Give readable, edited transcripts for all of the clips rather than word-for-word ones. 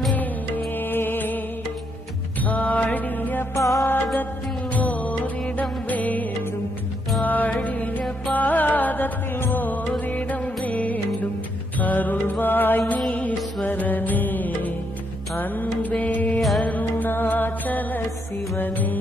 சிவனே ஆடிய பாதத்தில் ஓரிடம் வேண்டும், ஆடிய பாதத்தில் ஓரிடம் வேண்டும். அருள்வாயீஸ்வரனே அன்பே அருணாச்சல சிவனே.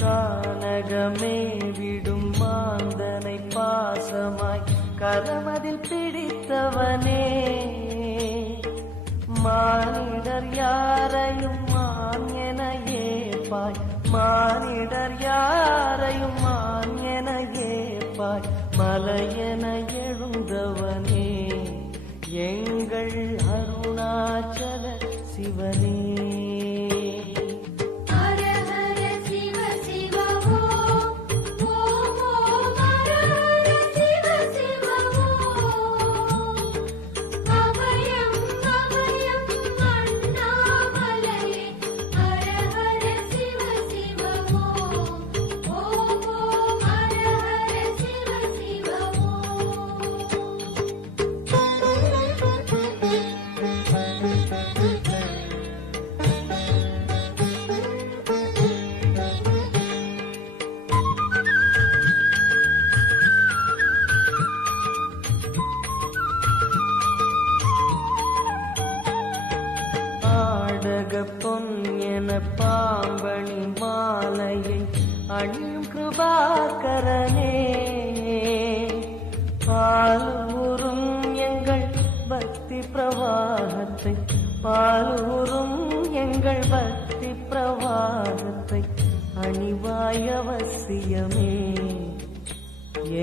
கானகமே விடும் மாந்தனை பாசமாய் கரமதில் பிடித்தவனே, மானிடர் யாரையும் மான் என ஏற்பாய், மானிடர் யாரையும் மான் என ஏற்பாய். மலையென எழுந்தவனே எங்கள் அருணாச்சல சிவனே. பொன் என பாம்பணி மாலையை அணியும் கிருபாகரனே, பாலூரும் எங்கள் பக்தி பிரவாகத்தை, பாலூரும் எங்கள் பக்தி பிரவாகத்தை அணிவாய் அவசியமே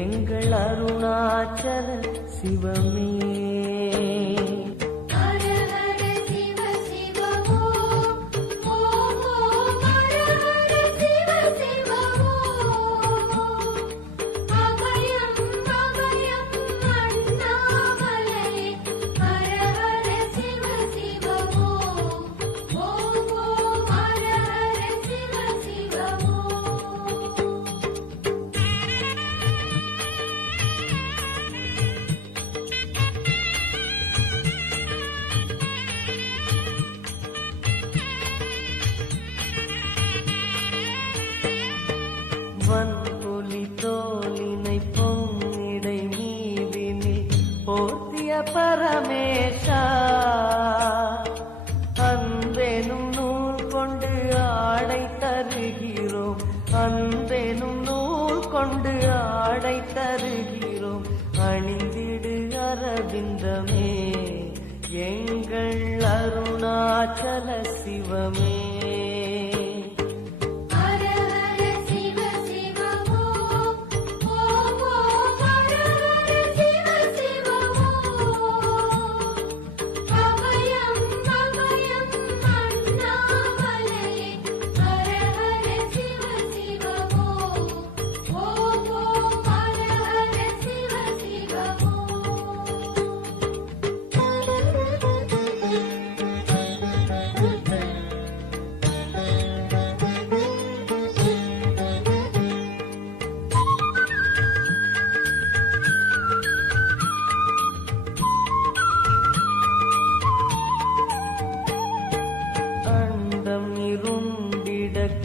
எங்கள் அருணாச்சல சிவமே. வன்புலி தோலினை பொன்னிடை மீதினில் போர்த்திய பரமேஷா, அன்பெனும் நூல் கொண்டு ஆடை தருகிறோம், அன்பெனும் நூல் கொண்டு ஆடை தருகிறோம். அணிந்திடு அரவிந்தமே எங்கள் அருணாச்சல சிவமே.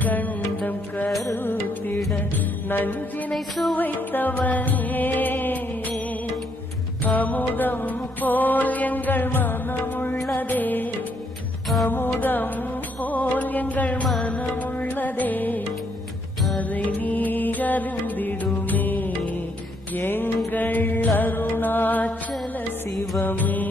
கண்டம் கருத்திட நஞ்சினை சுவைத்தவனே, அமுதம் போல் எங்கள் மனமுள்ளதே, அமுதம் போல் எங்கள் மனமுள்ளதே. அதை நீ அறிந்திடுமே எங்கள் அருணாச்சல சிவமே.